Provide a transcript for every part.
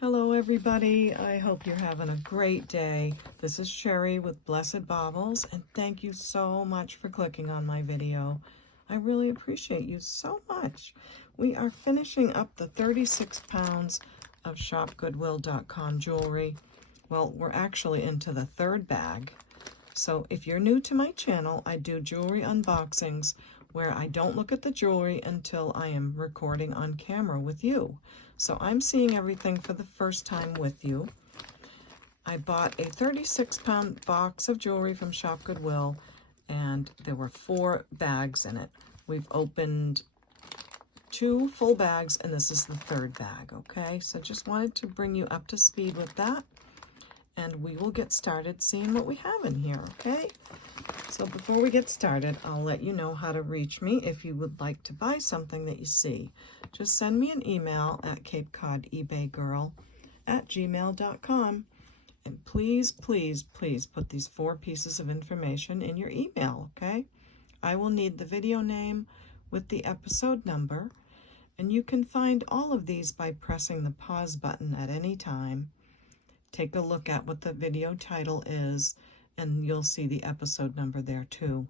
Hello everybody, I hope you're having a great day. This is Sherry with Blessed Baubles, and thank you so much for clicking on my video. I really appreciate you so much. We are finishing up the 36 pounds of ShopGoodWill.com jewelry. Well, we're actually into the third bag. So if you're new to my channel, I do jewelry unboxings where I don't look at the jewelry until I am recording on camera with you. So I'm seeing everything for the first time with you. I bought a 36-pound box of jewelry from Shop Goodwill, and there were 4 bags in it. We've opened 2 full bags, and this is the 3rd bag, okay? So just wanted to bring you up to speed with that, and we will get started seeing what we have in here, okay? So before we get started, I'll let you know how to reach me if you would like to buy something that you see. Just send me an email at CapeCodEbayGirl@gmail.com. And please, please, please put these 4 pieces of information in your email, okay? I will need the video name with the episode number, and you can find all of these by pressing the pause button at any time. Take a look at what the video title is, and you'll see the episode number there too.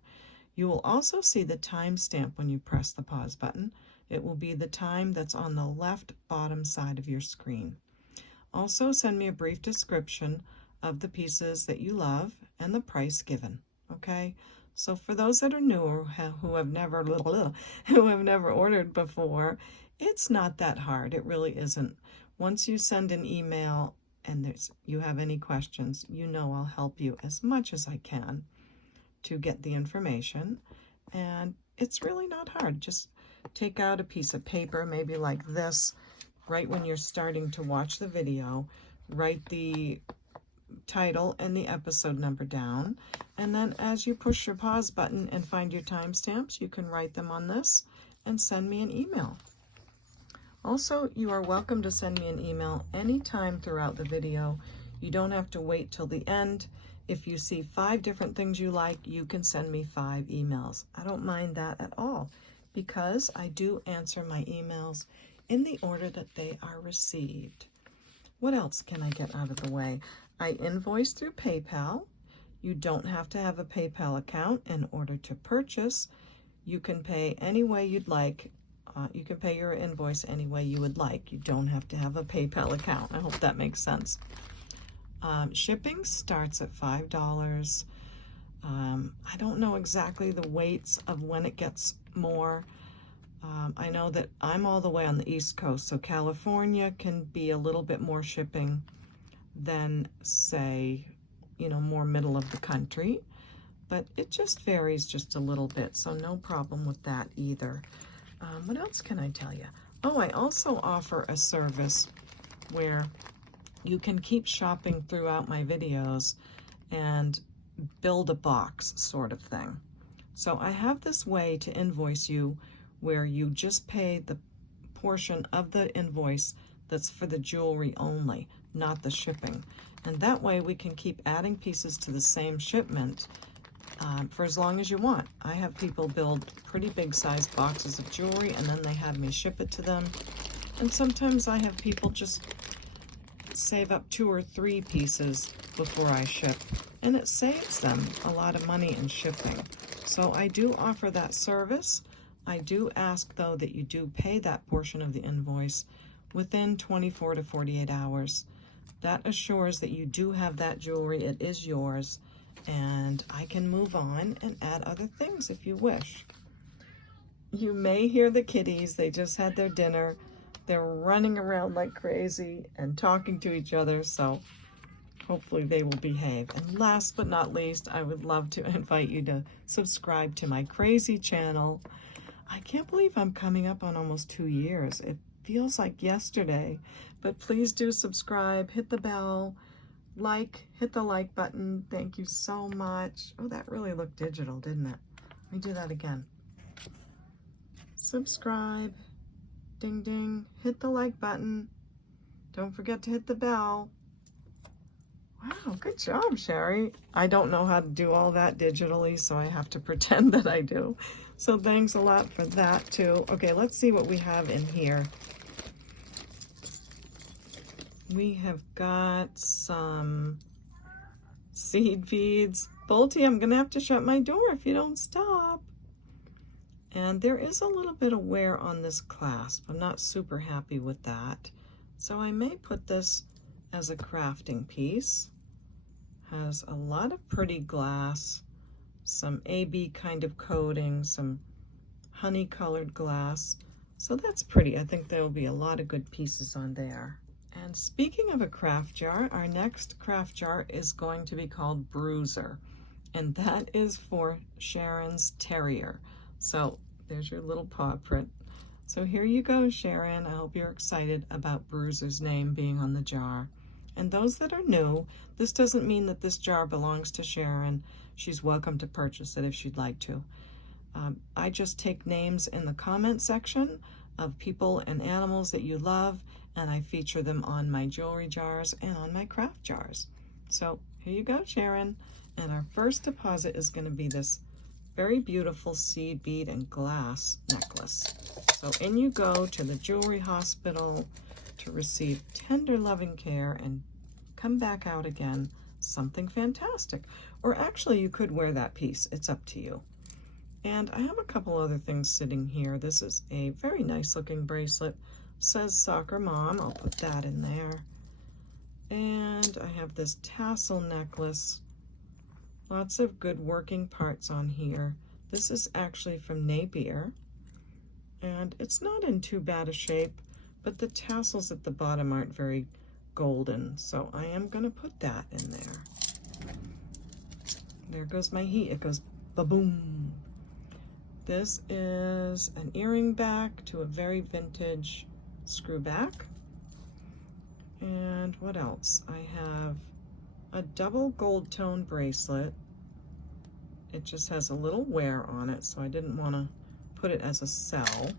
You will also see the timestamp when you press the pause button. It will be the time that's on the left bottom side of your screen. Also, send me a brief description of the pieces that you love and the price given, okay? So for those that are new who have never ordered before, it's not that hard. It really isn't. Once you send an email and you have any questions, you know I'll help you as much as I can to get the information. And it's really not hard. Just take out a piece of paper, maybe like this, right when you're starting to watch the video. Write the title and the episode number down. And then as you push your pause button and find your timestamps, you can write them on this and send me an email. Also, you are welcome to send me an email anytime throughout the video. You don't have to wait till the end. If you see 5 different things you like, you can send me 5 emails. I don't mind that at all, because I do answer my emails in the order that they are received. What else can I get out of the way? I invoice through PayPal. You don't have to have a PayPal account in order to purchase. You can pay any way you'd like. You can pay your invoice any way you would like. You don't have to have a PayPal account. I hope that makes sense. Shipping starts at $5. I don't know exactly the weights of when it gets more. I know that I'm all the way on the East Coast, so California can be a little bit more shipping than, say, more middle of the country. But it just varies just a little bit, so no problem with that either. What else can I tell you? Oh, I also offer a service where you can keep shopping throughout my videos and build a box sort of thing. So I have this way to invoice you where you just pay the portion of the invoice that's for the jewelry only, not the shipping. And that way we can keep adding pieces to the same shipment for as long as you want. I have people build pretty big sized boxes of jewelry, and then they have me ship it to them. And sometimes I have people just save up 2 or 3 pieces before I ship, and it saves them a lot of money in shipping. So I do offer that service. I do ask, though, that you do pay that portion of the invoice within 24 to 48 hours. That assures that you do have that jewelry. It is yours, and I can move on and add other things if you wish. You may hear the kitties. They just had their dinner. They're running around like crazy and talking to each other, so hopefully they will behave. And last but not least, I would love to invite you to subscribe to my crazy channel. I can't believe I'm coming up on almost 2 years. It feels like yesterday, but please do subscribe, hit the bell, hit the like button. Thank you so much. Oh, that really looked digital, didn't it? Let me do that again. Subscribe, ding ding, hit the like button. Don't forget to hit the bell. Wow, good job, Sherry. I don't know how to do all that digitally, so I have to pretend that I do. So thanks a lot for that too. Okay, let's see what we have in here. We have got some seed beads. Bolty, I'm gonna have to shut my door if you don't stop. And there is a little bit of wear on this clasp. I'm not super happy with that. So I may put this as a crafting piece. Has a lot of pretty glass, some AB kind of coating, some honey colored glass. So that's pretty. I think there will be a lot of good pieces on there. And speaking of a craft jar, our next craft jar is going to be called Bruiser. And that is for Sharon's terrier. So there's your little paw print. So here you go, Sharon. I hope you're excited about Bruiser's name being on the jar. And those that are new, this doesn't mean that this jar belongs to Sharon. She's welcome to purchase it if she'd like to. I just take names in the comment section of people and animals that you love, and I feature them on my jewelry jars and on my craft jars. So here you go, Sharon. And our first deposit is going to be this very beautiful seed bead and glass necklace. So in you go to the jewelry hospital to receive tender loving care and come back out again something fantastic. Or actually you could wear that piece, it's up to you. And I have a couple other things sitting here. This is a very nice looking bracelet, says Soccer Mom, I'll put that in there. And I have this tassel necklace, lots of good working parts on here. This is actually from Napier, and it's not in too bad a shape, but the tassels at the bottom aren't very golden, so I am going to put that in there. There goes my heat. It goes ba-boom. This is an earring back to a very vintage screw back. And what else? I have a double gold tone bracelet. It just has a little wear on it, so I didn't want to put it as a cell.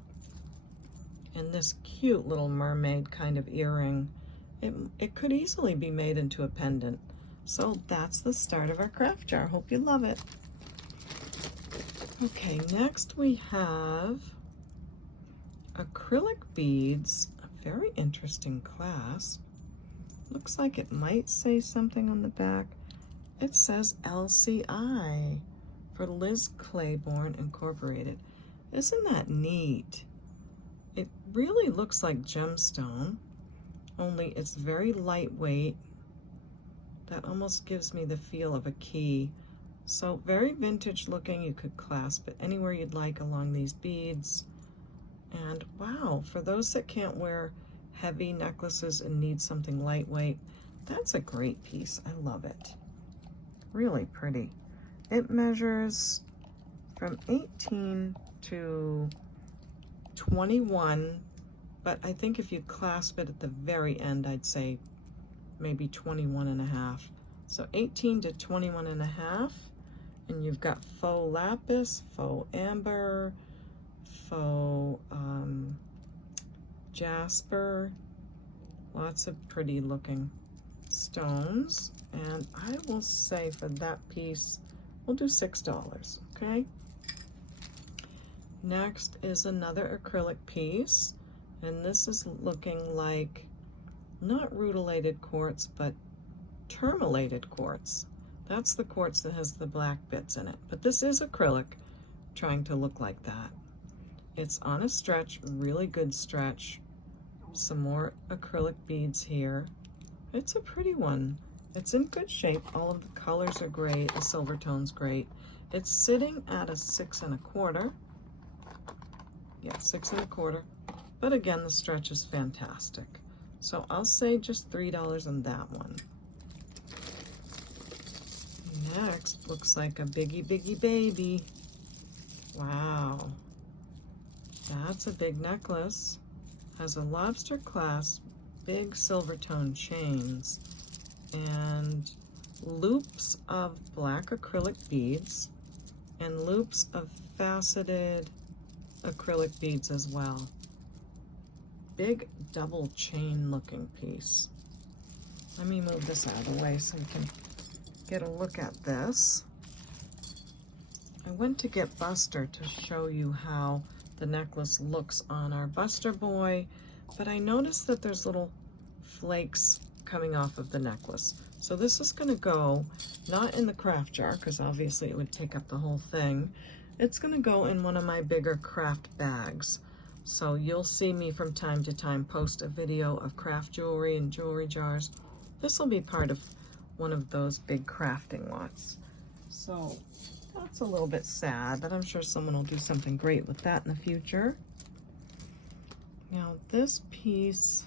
And this cute little mermaid kind of earring. It could easily be made into a pendant. So that's the start of our craft jar. Hope you love it. Okay, next we have acrylic beads, a very interesting clasp. Looks like it might say something on the back. It says LCI for Liz Claiborne Incorporated. Isn't that neat? It really looks like gemstone, only it's very lightweight. That almost gives me the feel of a key. So very vintage looking. You could clasp it anywhere you'd like along these beads. And wow, for those that can't wear heavy necklaces and need something lightweight, that's a great piece. I love it. Really pretty. It measures from 18 to 21, but I think if you clasp it at the very end, I'd say maybe 21 and a half. So 18 to 21 and a half. And you've got faux lapis, faux amber, faux jasper, lots of pretty looking stones. And I will say for that piece, we'll do $6, okay? Next is another acrylic piece, and this is looking like not rutilated quartz, but tourmalated quartz. That's the quartz that has the black bits in it, but this is acrylic trying to look like that. It's on a stretch, really good stretch. Some more acrylic beads here. It's a pretty one. It's in good shape. All of the colors are great. The silver tone's great. It's sitting at a 6 1/4. Yeah, 6 1/4. But again, the stretch is fantastic. So I'll say just $3 on that one. Next looks like a biggie baby. Wow. That's a big necklace. Has a lobster clasp, big silver tone chains, and loops of black acrylic beads, and loops of faceted acrylic beads as well. Big double chain looking piece. Let me move this out of the way so you can get a look at this. I went to get Buster to show you how the necklace looks on our Buster boy, but I noticed that there's little flakes coming off of the necklace. So this is going to go not in the craft jar, because obviously it would take up the whole thing. It's going to go in one of my bigger craft bags. So you'll see me from time to time post a video of craft jewelry and jewelry jars. This will be part of one of those big crafting lots. So that's a little bit sad, but I'm sure someone will do something great with that in the future. Now this piece,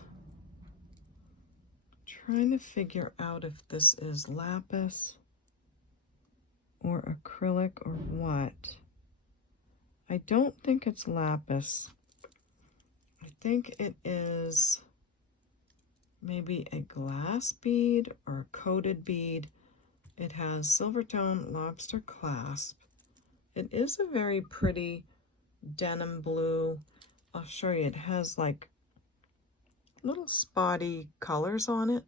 trying to figure out if this is lapis or acrylic or what. I don't think it's lapis. I think it is maybe a glass bead or a coated bead. It has silver tone lobster clasp. It is a very pretty denim blue. I'll show you. It has like little spotty colors on it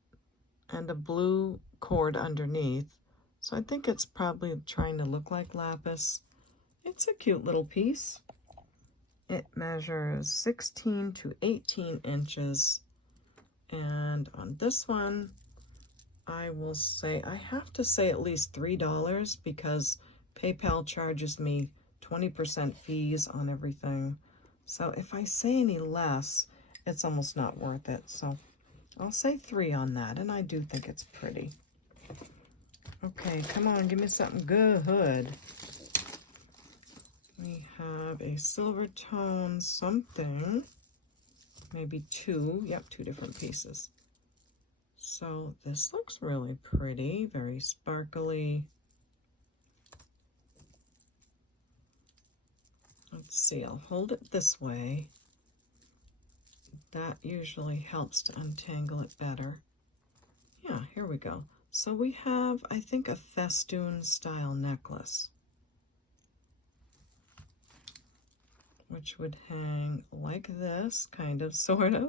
and a blue cord underneath. So I think it's probably trying to look like lapis. It's a cute little piece. It measures 16 to 18 inches. And on this one, I will say, I have to say at least $3 because PayPal charges me 20% fees on everything. So if I say any less, it's almost not worth it. So I'll say 3 on that, and I do think it's pretty. Okay, come on, give me something good. We have a silver tone something, maybe 2, yep, 2 different pieces. So this looks really pretty, very sparkly. Let's see, I'll hold it this way. That usually helps to untangle it better. Yeah, here we go. So we have, I think, a festoon style necklace, which would hang like this, kind of, sort of.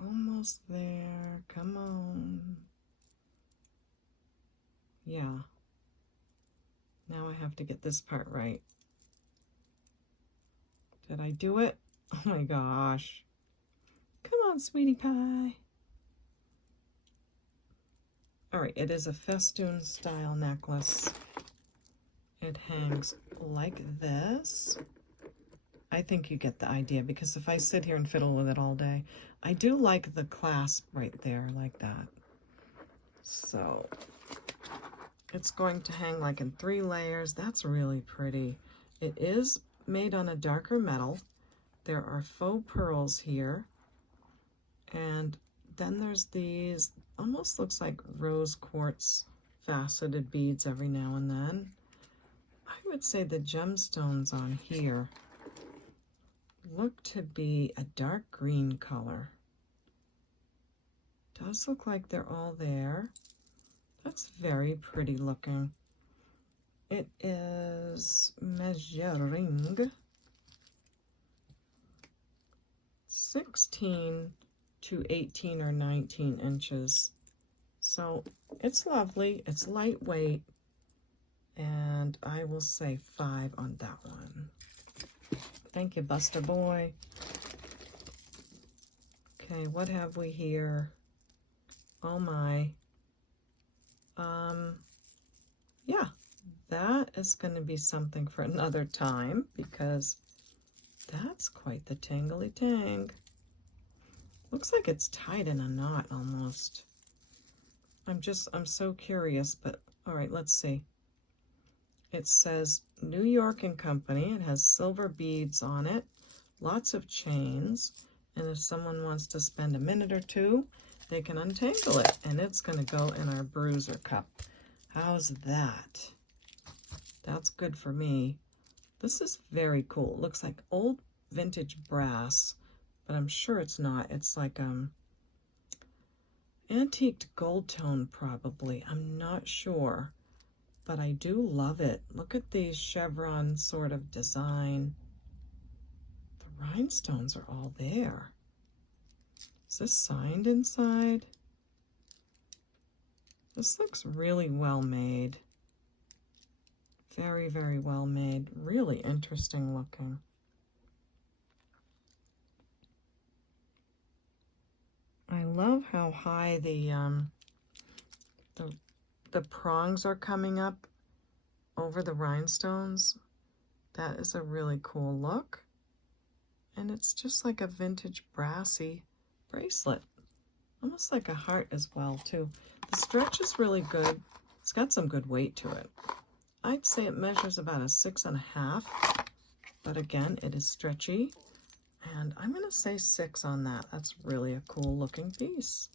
Almost there, come on. Yeah. Now I have to get this part right. Did I do it? Oh my gosh. Come on, sweetie pie. All right, it is a festoon style necklace. It hangs like this. I think you get the idea, because if I sit here and fiddle with it all day, I do like the clasp right there, like that. So it's going to hang like in 3 layers. That's really pretty. It is made on a darker metal. There are faux pearls here. And then there's these, almost looks like rose quartz faceted beads every now and then. I would say the gemstones on here look to be a dark green color. Does look like they're all there. That's very pretty looking. It is measuring 16 to 18 or 19 inches. So it's lovely, it's lightweight, and I will say 5 on that one. Thank you, Buster Boy. Okay, what have we here? Oh my. Yeah, that is going to be something for another time, because that's quite the tangly tang. Looks like it's tied in a knot almost. I'm so curious, but all right, let's see. It says New York and Company. It has silver beads on it, lots of chains, and if someone wants to spend a minute or 2, they can untangle it, and it's going to go in our bruiser cup. How's that? That's good for me. This is very cool. It looks like old vintage brass, but I'm sure it's not. It's like antiqued gold tone probably. I'm not sure, but I do love it. Look at these chevron sort of design. The rhinestones are all there. Is this signed inside? This looks really well made. Very, very well made. Really interesting looking. I love how high the prongs are coming up over the rhinestones. That is a really cool look. And it's just like a vintage brassy bracelet. Almost like a heart as well, too. The stretch is really good. It's got some good weight to it. I'd say it measures about a 6.5, but again, it is stretchy. And I'm going to say 6 on that. That's really a cool looking piece.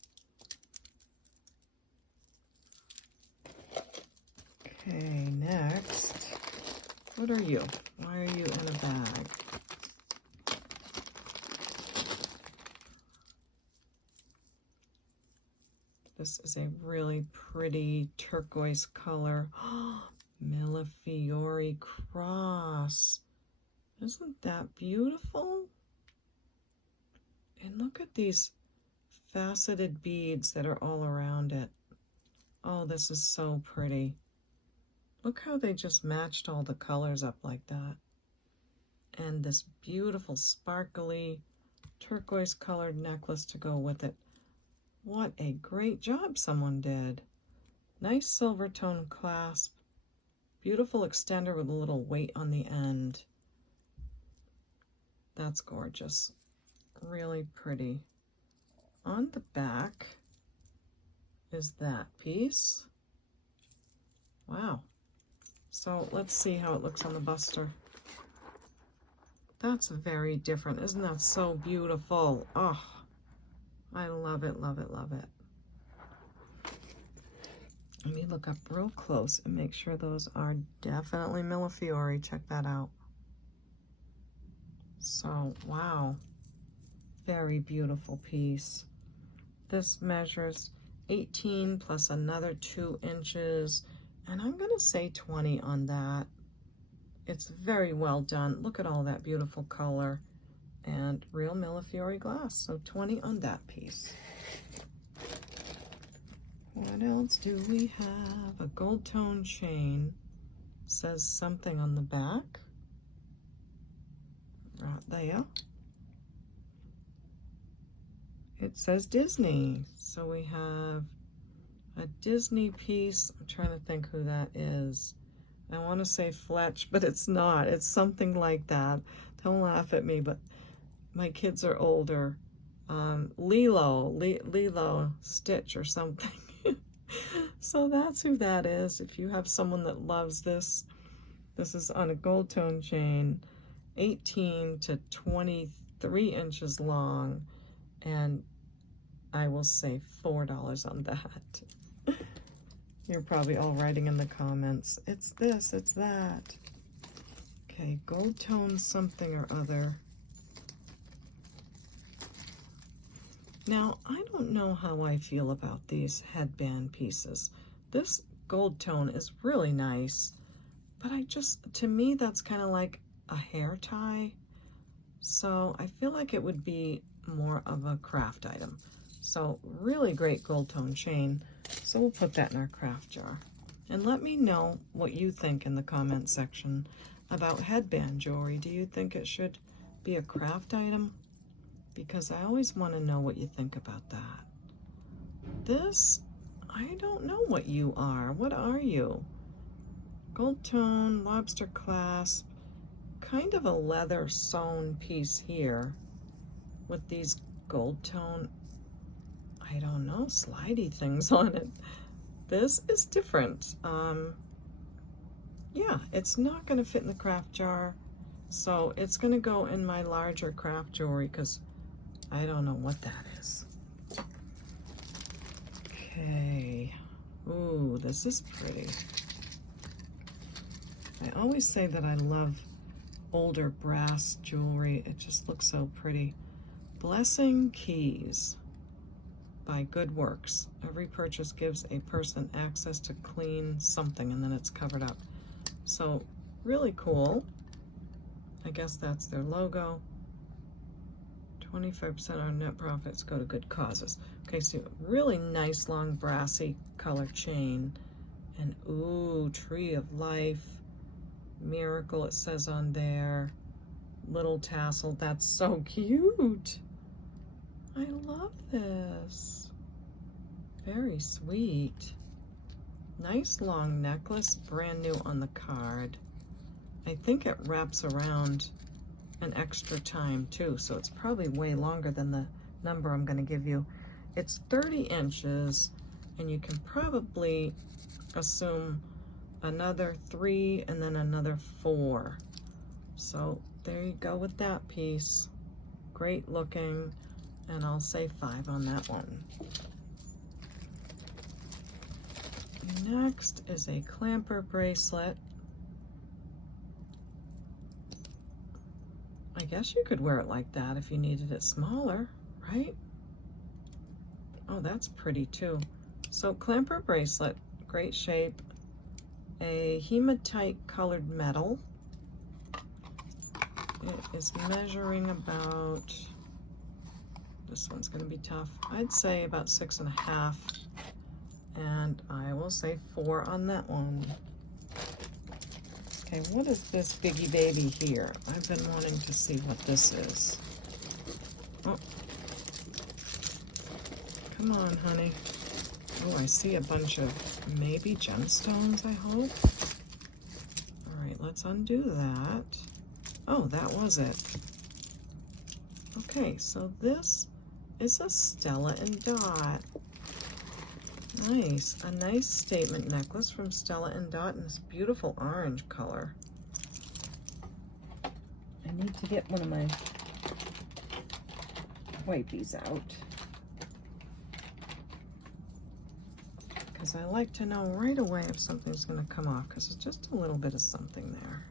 Okay, next. What are you? Why are you in a bag? This is a really pretty turquoise color. Millefiori cross. Isn't that beautiful? And look at these faceted beads that are all around it. Oh, this is so pretty. Look how they just matched all the colors up like that. And this beautiful sparkly turquoise colored necklace to go with it. What a great job someone did. Nice silver tone clasp. Beautiful extender with a little weight on the end. That's gorgeous. Really pretty. On the back is that piece. Wow. So let's see how it looks on the buster. That's very different. Isn't that so beautiful? Oh, I love it, love it, love it. Let me look up real close and make sure those are definitely Millefiori. Check that out. So, wow. Very beautiful piece. This measures 18 plus another 2 inches. And I'm going to say 20 on that. It's very well done. Look at all that beautiful color. And real Millefiori glass. So 20 on that piece. What else do we have? A gold tone chain. Says something on the back. Right there. It says Disney. So we have a Disney piece. I'm trying to think who that is. I want to say Fletch, but it's not. It's something like that. Don't laugh at me, but my kids are older. Lilo Stitch or something. So that's who that is. If you have someone that loves this, this is on a gold tone chain, 18 to 23 inches long, and I will say $4 on that. You're probably all writing in the comments, it's this, it's that. Okay, gold tone something or other. Now, I don't know how I feel about these headband pieces. This gold tone is really nice, but to me, that's kind of like a hair tie. So I feel like it would be more of a craft item. So really great gold tone chain. So we'll put that in our craft jar. And let me know what you think in the comment section about headband jewelry. Do you think it should be a craft item? Because I always want to know what you think about that. This, I don't know what you are. What are you? Gold tone, lobster clasp, kind of a leather sewn piece here with these gold tone, I don't know, slidey things on it. This is different. Yeah, it's not going to fit in the craft jar, so it's going to go in my larger craft jewelry because I don't know what that is. Okay. Ooh, this is pretty. I always say that I love older brass jewelry. It just looks so pretty. Blessing Keys by Good Works. Every purchase gives a person access to clean something, and then it's covered up. So really cool. I guess that's their logo. 25% of our net profits go to good causes. Okay, so really nice long brassy color chain. And ooh, Tree of Life, Miracle it says on there. Little tassel, that's so cute. I love this. Very sweet. Nice long necklace, brand new on the card. I think it wraps around an extra time too, so it's probably way longer than the number I'm going to give you. It's 30 inches, and you can probably assume another 3 and then another 4. So there you go with that piece. Great looking, and I'll say 5 on that one. Next is a clamper bracelet. I guess you could wear it like that if you needed it smaller, right? Oh, that's pretty too. So clamper bracelet, great shape. A hematite colored metal. It is measuring about, this one's going to be tough, I'd say about 6.5, and I will say 4 on that one. Okay, what is this biggie baby here? I've been wanting to see what this is. Oh, come on, honey. Oh, I see a bunch of maybe gemstones, I hope. All right, let's undo that. Oh, that was it. Okay, so this is a Stella and Dot. Nice, a nice statement necklace from Stella and Dot in this beautiful orange color. I need to get one of my wipies out, because I like to know right away if something's going to come off, because it's just a little bit of something there.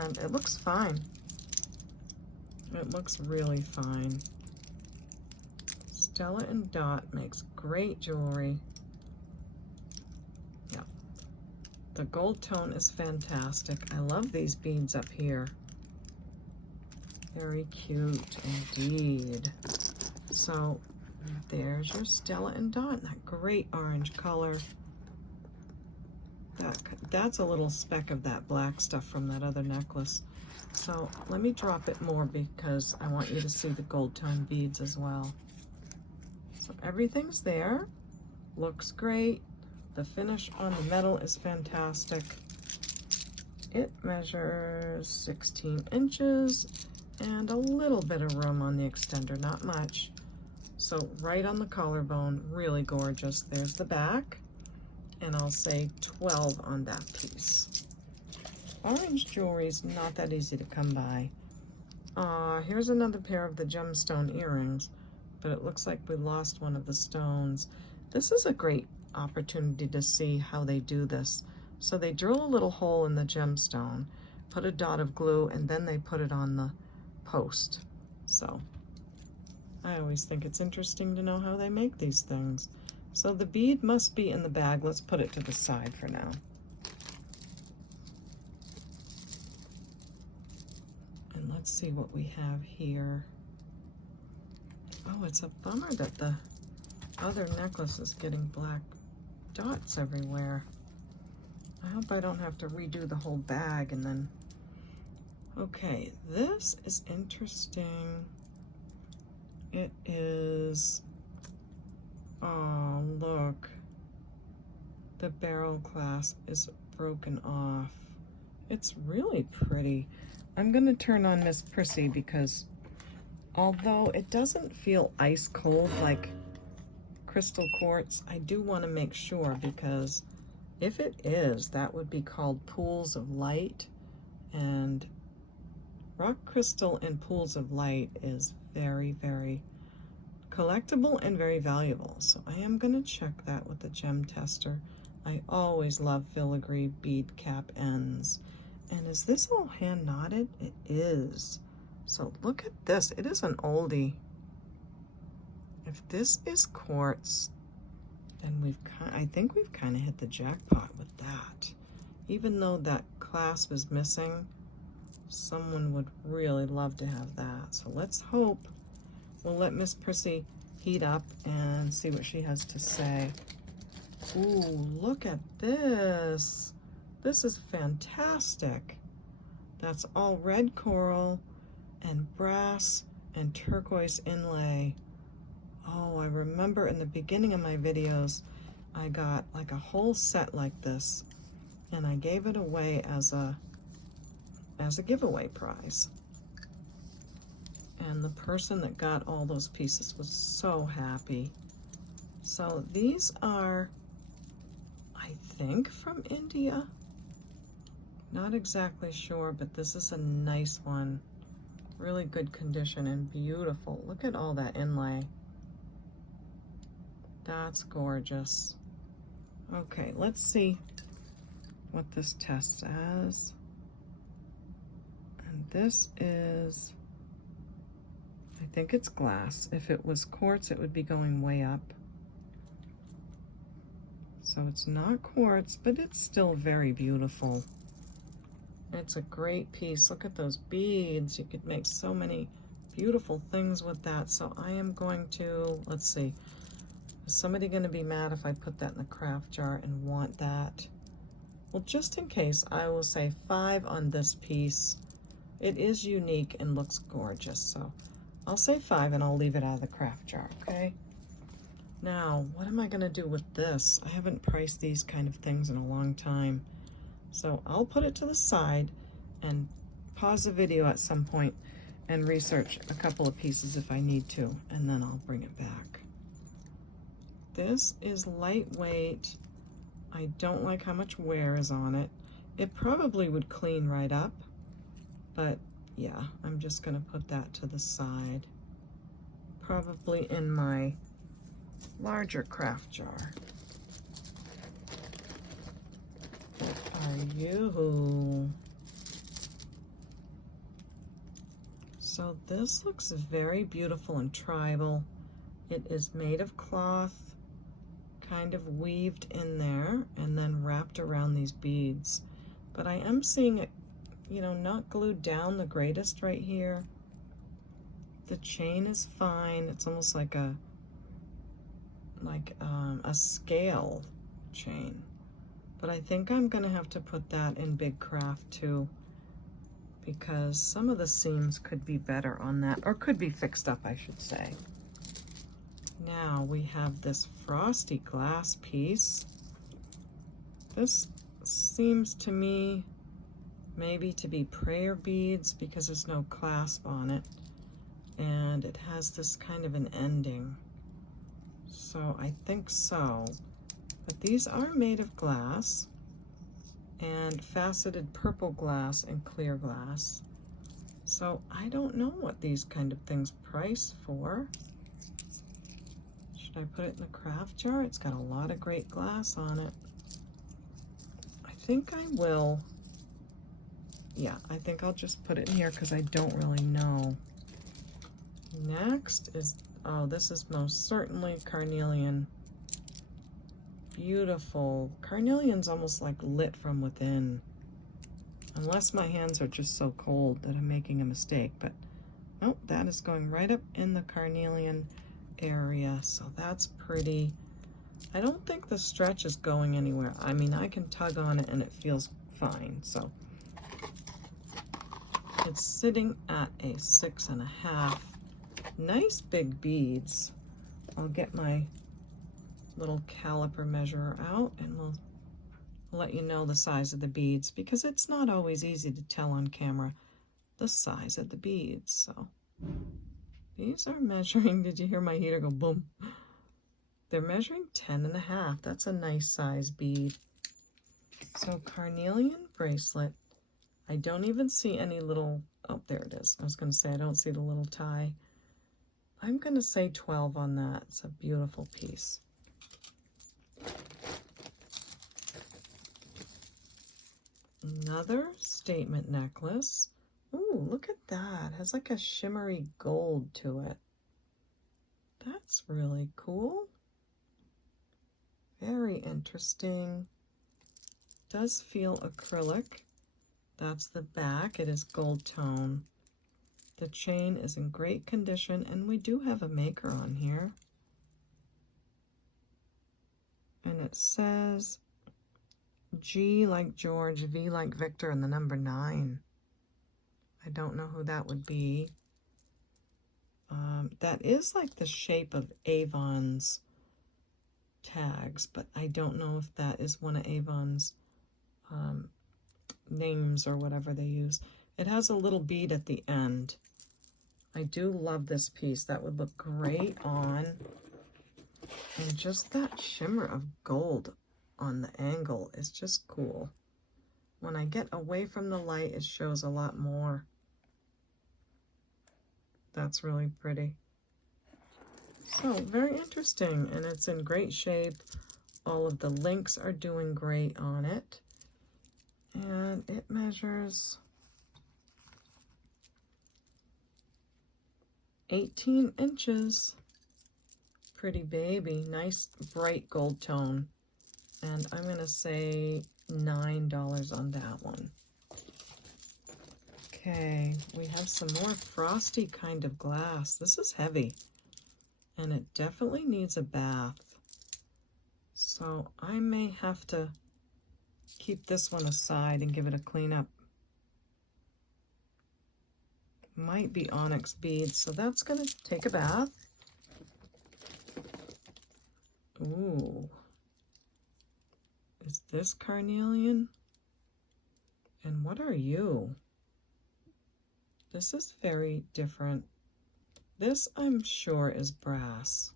And it looks fine. It looks really fine. Stella and Dot makes great jewelry. Yeah. The gold tone is fantastic. I love these beads up here. Very cute indeed. So there's your Stella and Dot, that great orange color. That's a little speck of that black stuff from that other necklace. So let me drop it more because I want you to see the gold tone beads as well. So everything's there, looks great. The finish on the metal is fantastic. It measures 16 inches and a little bit of room on the extender, not much. So right on the collarbone, really gorgeous. There's the back, and I'll say 12 on that piece. Orange jewelry is not that easy to come by. Here's another pair of the gemstone earrings, but it looks like we lost one of the stones. This is a great opportunity to see how they do this. So they drill a little hole in the gemstone, put a dot of glue, and then they put it on the post. So I always think it's interesting to know how they make these things. So the bead must be in the bag. Let's put it to the side for now. And let's see what we have here. Oh, it's a bummer that the other necklace is getting black dots everywhere. I hope I don't have to redo the whole bag and then... Okay, this is interesting. It is... Oh, look. The barrel clasp is broken off. It's really pretty. I'm going to turn on Miss Prissy because although it doesn't feel ice cold like crystal quartz, I do want to make sure, because if it is, that would be called pools of light, and rock crystal in pools of light is very, very collectible and very valuable. So I am going to check that with the gem tester. I always love filigree bead cap ends. And is this all hand knotted? It is. So look at this. It is an oldie. If this is quartz, then I think we've kind of hit the jackpot with that. Even though that clasp is missing, someone would really love to have that. So let's hope. We'll let Miss Prissy heat up and see what she has to say. Ooh, look at this. This is fantastic. That's all red coral and brass and turquoise inlay. Oh, I remember in the beginning of my videos, I got like a whole set like this, and I gave it away as a giveaway prize. And the person that got all those pieces was so happy. So these are, I think, from India. Not exactly sure, but this is a nice one. Really good condition and beautiful. Look at all that inlay. That's gorgeous. Okay, let's see what this tests as. And this is, I think it's glass. If it was quartz, it would be going way up. So it's not quartz, but it's still very beautiful. It's a great piece. Look at those beads. You could make so many beautiful things with that. So I am going to, let's see, is somebody going to be mad if I put that in the craft jar and want that? Well, just in case, I will say 5 on this piece. It is unique and looks gorgeous, so I'll say 5 and I'll leave it out of the craft jar, okay? Now, what am I going to do with this? I haven't priced these kind of things in a long time. So I'll put it to the side and pause the video at some point and research a couple of pieces if I need to, and then I'll bring it back. This is lightweight. I don't like how much wear is on it. It probably would clean right up, but yeah, I'm just gonna put that to the side. Probably in my larger craft jar. Are you? So this looks very beautiful and tribal. It is made of cloth, kind of weaved in there and then wrapped around these beads. But I am seeing it, you know, not glued down the greatest right here. The chain is fine. It's almost like a scale chain. But I think I'm gonna have to put that in Big Craft too, because some of the seams could be better on that, or could be fixed up, I should say. Now we have this frosty glass piece. This seems to me maybe to be prayer beads because there's no clasp on it, and it has this kind of an ending. So I think so. But these are made of glass, and faceted purple glass and clear glass. So I don't know what these kind of things price for. Should I put it in the craft jar? It's got a lot of great glass on it. I think I will. Yeah, I think I'll just put it in here because I don't really know. Next is, oh, this is most certainly carnelian. Beautiful. Carnelian's almost like lit from within. Unless my hands are just so cold that I'm making a mistake. But nope, that is going right up in the carnelian area. So that's pretty. I don't think the stretch is going anywhere. I mean, I can tug on it and it feels fine. So it's sitting at a 6.5. Nice big beads. I'll get my little caliper measurer out and we'll let you know the size of the beads, because it's not always easy to tell on camera the size of the beads. So these are measuring, did you hear my heater go boom? They're measuring 10.5. That's a nice size bead. So carnelian bracelet. I don't even see any little, oh, there it is. I was going to say I don't see the little tie. I'm going to say 12 on that. It's a beautiful piece. Another statement necklace. Ooh, look at that. It has like a shimmery gold to it. That's really cool. Very interesting. Does feel acrylic. That's the back. It is gold tone. The chain is in great condition, and we do have a maker on here. And it says G like George, V like Victor, and the number 9. I don't know who that would be. That is like the shape of Avon's tags, but I don't know if that is one of Avon's names or whatever they use. It has a little bead at the end. I do love this piece. That would look great on. And just that shimmer of gold on the angle is just cool. When I get away from the light, it shows a lot more. That's really pretty. So very interesting, and it's in great shape. All of the links are doing great on it. And it measures 18 inches. Pretty baby, nice bright gold tone. And I'm gonna say $9 on that one. Okay, we have some more frosty kind of glass. This is heavy, and it definitely needs a bath. So I may have to keep this one aside and give it a clean up. Might be onyx beads, so that's gonna take a bath. Ooh. Is this carnelian? And what are you? This is very different. This, I'm sure, is brass.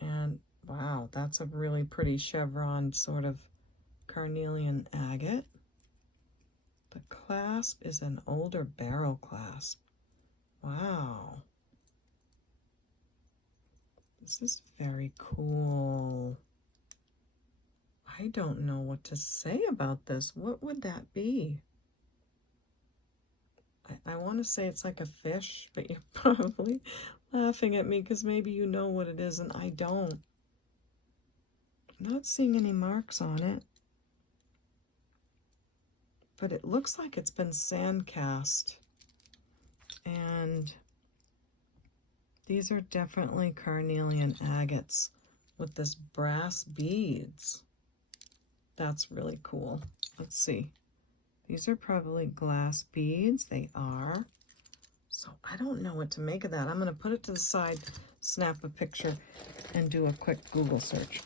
And wow, that's a really pretty chevron sort of carnelian agate. The clasp is an older barrel clasp. Wow. This is very cool. I don't know what to say about this. What would that be? I want to say it's like a fish, but you're probably laughing at me because maybe you know what it is and I don't. I'm not seeing any marks on it. But it looks like it's been sand cast. And these are definitely carnelian agates with this brass beads. That's really cool. Let's see. These are probably glass beads. They are. So I don't know what to make of that. I'm going to put it to the side, snap a picture, and do a quick Google search.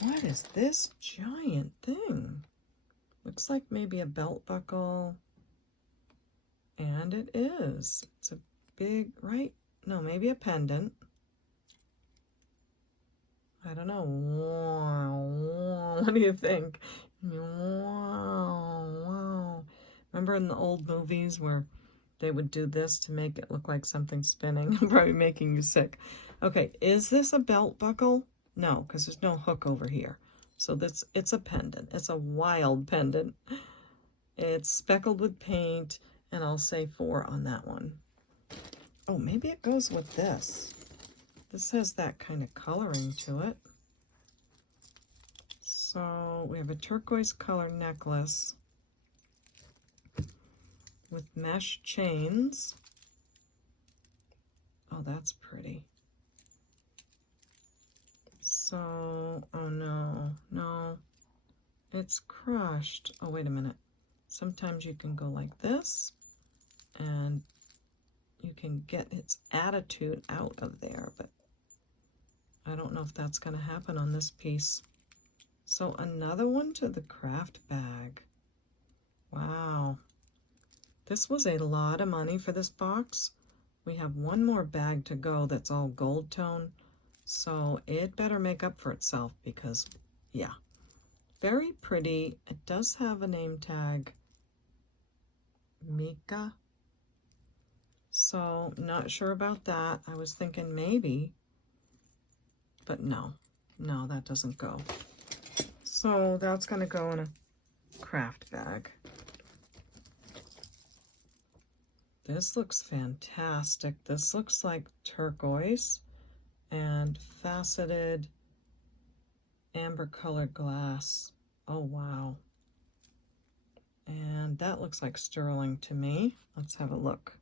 What is this giant thing? Looks like maybe a belt buckle. And it is. It's a big, right? No, maybe a pendant. I don't know. What do you think? Wow. Remember in the old movies where they would do this to make it look like something spinning? I'm probably making you sick. Okay, is this a belt buckle? No, because there's no hook over here. So it's a pendant. It's a wild pendant. It's speckled with paint, and I'll say 4 on that one. Oh, maybe it goes with this. This has that kind of coloring to it. So we have a turquoise color necklace with mesh chains. Oh, that's pretty. So, oh no, it's crushed. Oh, wait a minute. Sometimes you can go like this, and you can get its attitude out of there, but I don't know if that's going to happen on this piece. So another one to the craft bag. Wow. This was a lot of money for this box. We have one more bag to go that's all gold tone, so it better make up for itself because, yeah. Very pretty. It does have a name tag. Mika. So, not sure about that. I was thinking maybe, but no, that doesn't go. So that's going to go in a craft bag. This looks fantastic. This looks like turquoise and faceted amber colored glass. Oh, wow. And that looks like sterling to me. Let's have a look.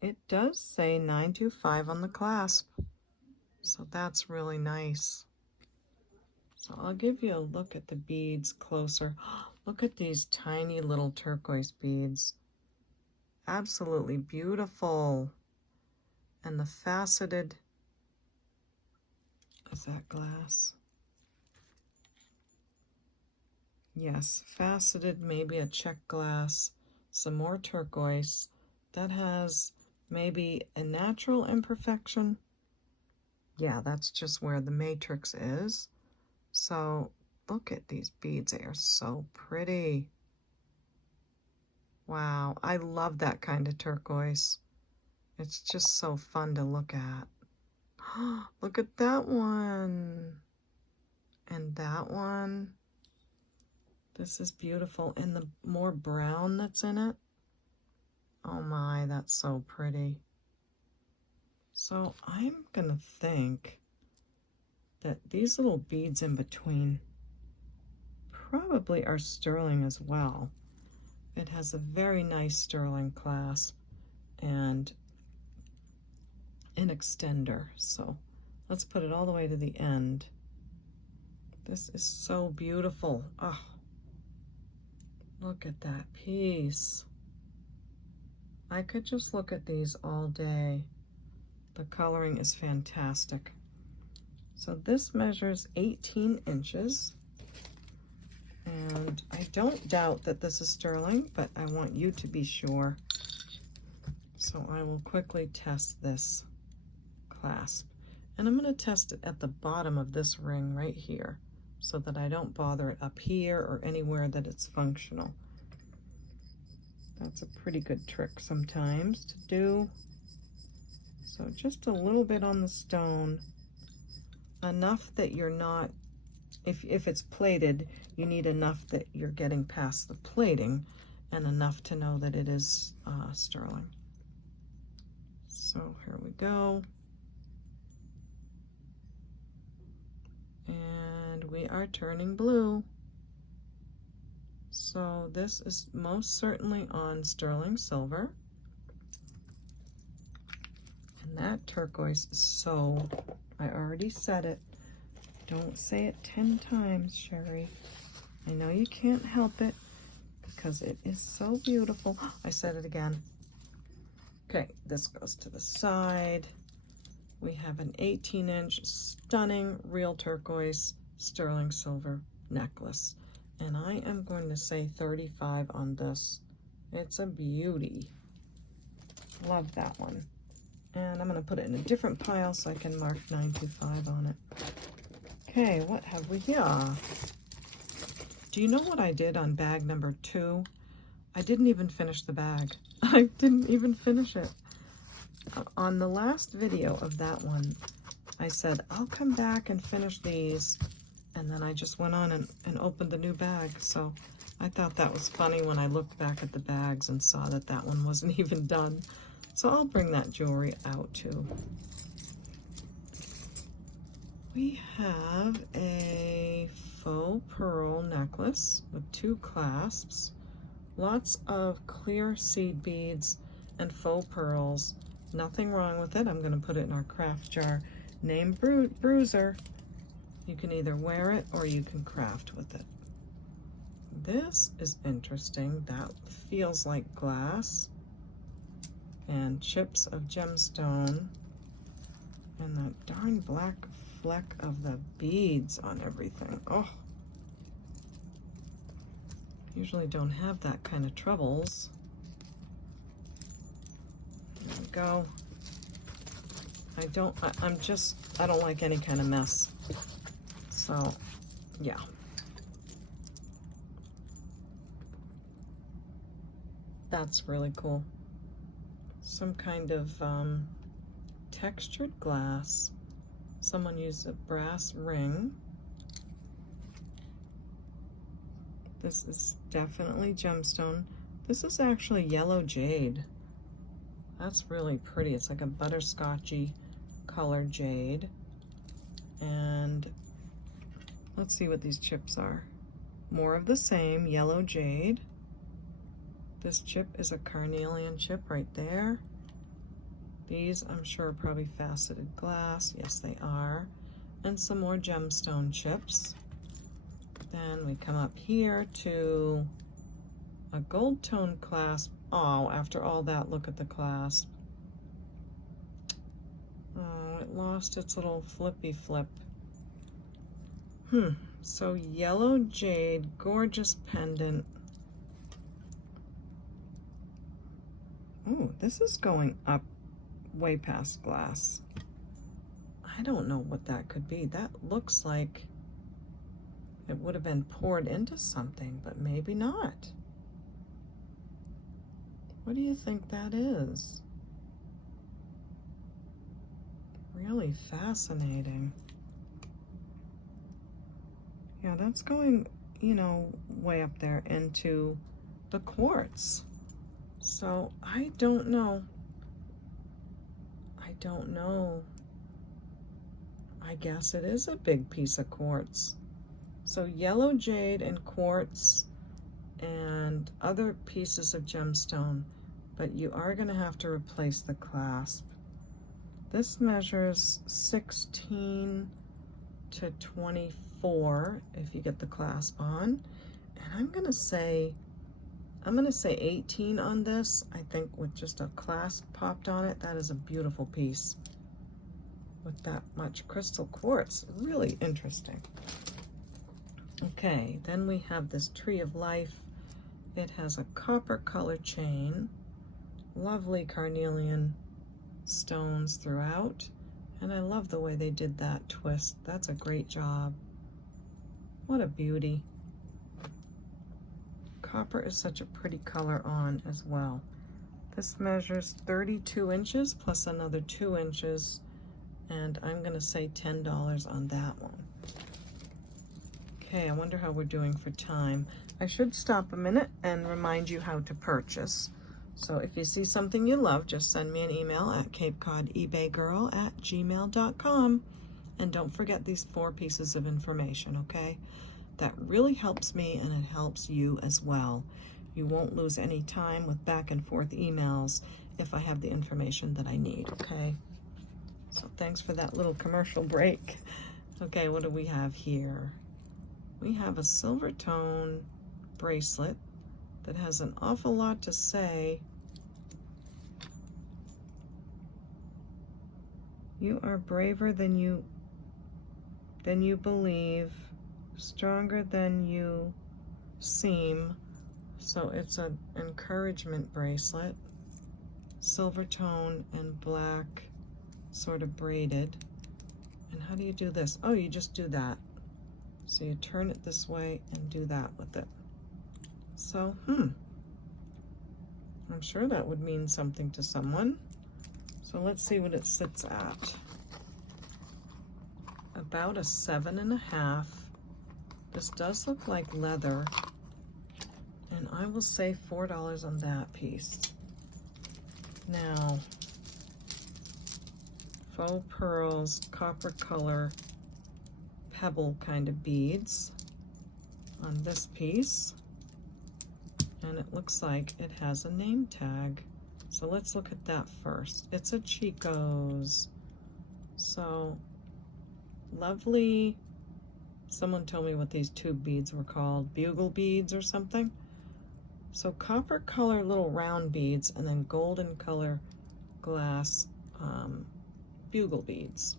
It does say 925 on the clasp, so that's really nice. So I'll give you a look at the beads closer. Look at these tiny little turquoise beads. absolutely beautiful. And the faceted, is that glass? Yes, faceted, maybe a check glass, some more turquoise. That has maybe a natural imperfection. Yeah, that's just where the matrix is. So look at these beads, they are so pretty. Wow, I love that kind of turquoise. It's just so fun to look at. Look at that one. And that one. This is beautiful. And the more brown that's in it. Oh my, that's so pretty. So I'm gonna think that these little beads in between probably are sterling as well. It has a very nice sterling clasp and an extender. So let's put it all the way to the end. This is so beautiful. Oh, look at that piece. I could just look at these all day. The coloring is fantastic. So this measures 18 inches. And I don't doubt that this is sterling, but I want you to be sure. So I will quickly test this clasp. And I'm going to test it at the bottom of this ring right here, so that I don't bother it up here or anywhere that it's functional. That's a pretty good trick sometimes to do. So just a little bit on the stone, enough that you're not, if it's plated, you need enough that you're getting past the plating and enough to know that it is sterling. So here we go. And we are turning blue. So this is most certainly on sterling silver. And that turquoise is so, I already said it. Don't say it 10 times, Sherry. I know you can't help it because it is so beautiful. I said it again. Okay, this goes to the side. We have an 18-inch stunning real turquoise sterling silver necklace. And I am going to say 35 on this. It's a beauty. Love that one. And I'm going to put it in a different pile so I can mark 925 on it. Okay, what have we here? Do you know what I did on bag number 2? I didn't even finish the bag. I didn't even finish it. On the last video of that one, I said, I'll come back and finish these. And then I just went on and opened the new bag. So I thought that was funny when I looked back at the bags and saw that that one wasn't even done. So I'll bring that jewelry out too. We have a faux pearl necklace with 2 clasps, lots of clear seed beads and faux pearls. Nothing wrong with it. I'm going to put it in our craft jar. Name Bruiser. You can either wear it or you can craft with it. This is interesting. That feels like glass. And chips of gemstone. And that darn black fleck of the beads on everything. Oh. Usually don't have that kind of troubles. There we go. I don't like any kind of mess. So, yeah. That's really cool. Some kind of textured glass. Someone used a brass ring. This is definitely gemstone. This is actually yellow jade. That's really pretty. It's like a butterscotchy colored jade. And let's see what these chips are. More of the same, yellow jade. This chip is a carnelian chip right there. These, I'm sure, are probably faceted glass. Yes, they are. And some more gemstone chips. Then we come up here to a gold tone clasp Oh, after all that, look at the clasp. Oh, it lost its little flippy flip. So yellow jade, gorgeous pendant. Oh, this is going up way past glass. I don't know what that could be. That looks like it would have been poured into something, but maybe not. What do you think that is? Really fascinating. Yeah, that's going, you know, way up there into the quartz. So I don't know. I don't know. I guess it is a big piece of quartz. So yellow jade and quartz and other pieces of gemstone, but you are going to have to replace the clasp. This measures 16 to 24 if you get the clasp on, and I'm going to say 18 on this. I think with just a clasp popped on it, that is a beautiful piece with that much crystal quartz. Really interesting. Okay, then we have this Tree of Life. It has a copper color chain, lovely carnelian stones throughout, and I love the way they did that twist. That's a great job. What a beauty. Copper is such a pretty color on as well. This measures 32 inches plus another 2 inches, and I'm going to say $10 on that one. Okay, I wonder how we're doing for time. I should stop a minute and remind you how to purchase. So if you see something you love, just send me an email at CapeCodEbayGirl@gmail.com. And don't forget these 4 pieces of information, okay? That really helps me, and it helps you as well. You won't lose any time with back and forth emails if I have the information that I need, okay? So thanks for that little commercial break. Okay, what do we have here? We have a silver tone bracelet that has an awful lot to say. You are braver than you believe, stronger than you seem. So it's an encouragement bracelet, silver tone and black, sort of braided. And how do you do this? Oh, you just do that. So you turn it this way and do that with it. So, I'm sure that would mean something to someone. So let's see what it sits at. About a 7.5. This does look like leather, and I will say $4 on that piece. Now, faux pearls, copper color, pebble kind of beads on this piece, and it looks like it has a name tag. So let's look at that first. It's a Chico's. So lovely. Someone told me what these tube beads were called, bugle beads or something. So copper color little round beads, and then golden color glass bugle beads.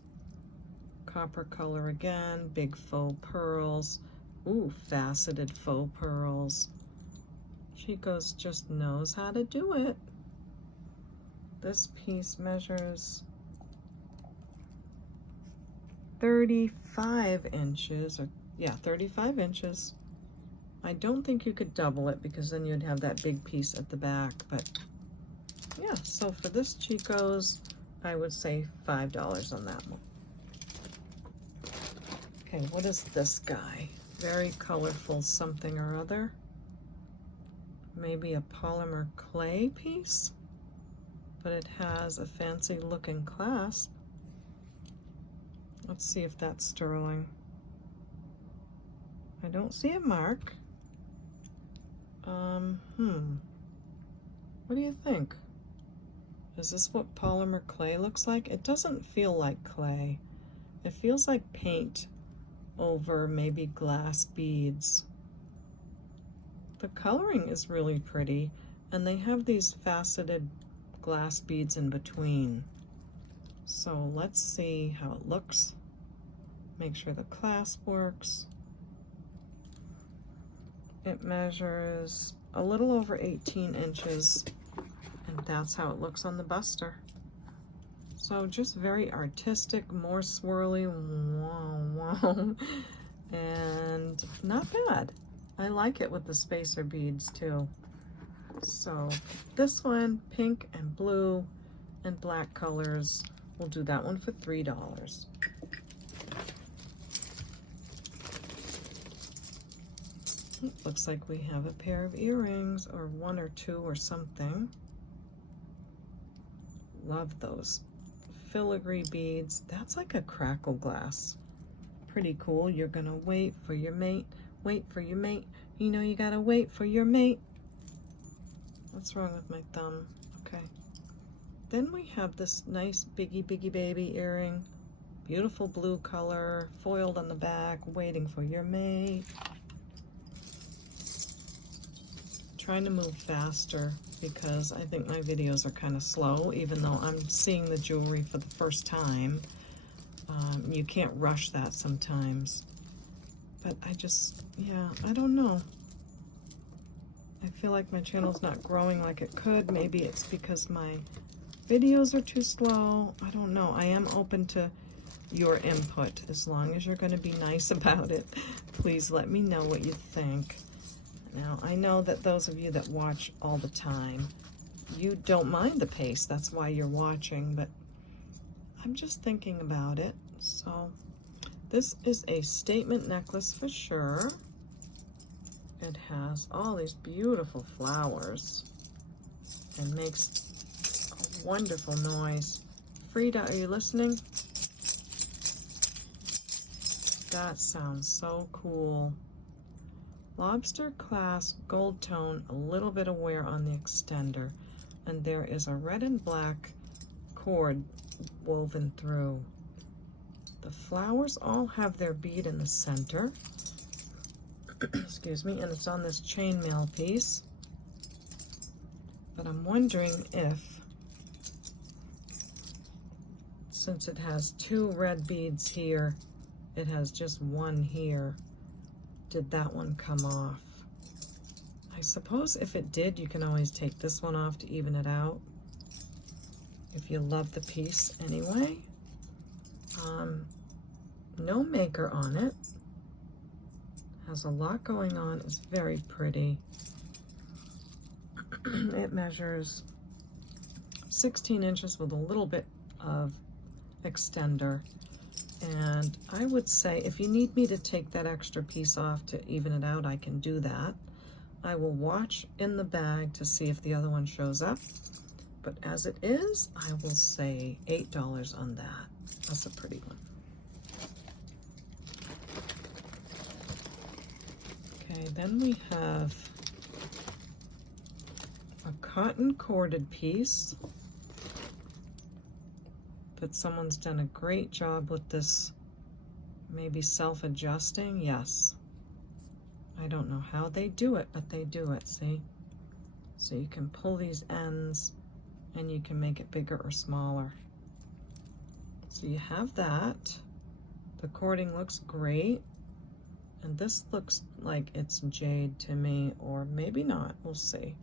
Copper color again, big faux pearls. Ooh, faceted faux pearls. Chico's just knows how to do it. This piece measures 35 inches, or yeah, 35 inches. I don't think you could double it because then you'd have that big piece at the back, but yeah, so for this Chico's, I would say $5 on that one. Okay, what is this guy? Very colorful something or other. Maybe a polymer clay piece, but it has a fancy looking clasp. Let's see if that's sterling. I don't see a mark. What do you think? Is this what polymer clay looks like? It doesn't feel like clay. It feels like paint over maybe glass beads. The coloring is really pretty. And they have these faceted glass beads in between. So let's see how it looks. Make sure the clasp works. It measures a little over 18 inches, and that's how it looks on the buster. So just very artistic, more swirly, wow, and not bad. I like it with the spacer beads too. So this one, pink and blue and black colors, we'll do that one for $3. Looks like we have a pair of earrings, or one or two or something. Love those filigree beads. That's like a crackle glass. Pretty cool. You're gonna wait for your mate, wait for your mate. You know you gotta wait for your mate. What's wrong with my thumb? Okay. Then we have this nice biggie baby earring. Beautiful blue color, foiled on the back, waiting for your mate. Trying to move faster because I think my videos are kind of slow, even though I'm seeing the jewelry for the first time. You can't rush that sometimes. But I just, yeah, I don't know. I feel like my channel's not growing like it could. Maybe it's because my videos are too slow. I don't know. I am open to your input as long as you're going to be nice about it. Please let me know what you think. Now, I know that those of you that watch all the time, you don't mind the pace. That's why you're watching, but I'm just thinking about it. So this is a statement necklace for sure. It has all these beautiful flowers and makes a wonderful noise. Frida, are you listening? That sounds so cool. Lobster clasp, gold tone, a little bit of wear on the extender, and there is a red and black cord woven through. The flowers all have their bead in the center. Excuse me, and it's on this chainmail piece. But I'm wondering if, since it has two red beads here, it has just one here. Did that one come off? I suppose if it did, you can always take this one off to even it out, if you love the piece anyway. No maker on it. Has a lot going on. It's very pretty. It measures 16 inches with a little bit of extender. And I would say if you need me to take that extra piece off to even it out, I can do that. I will watch in the bag to see if the other one shows up. But as it is, I will say $8 on that. That's a pretty one. Okay, then we have a cotton corded piece that someone's done a great job with this, maybe self-adjusting. Yes. I don't know how they do it, but they do it, see? So you can pull these ends and you can make it bigger or smaller. So you have that. The cording looks great. And this looks like it's jade to me, or maybe not. We'll see.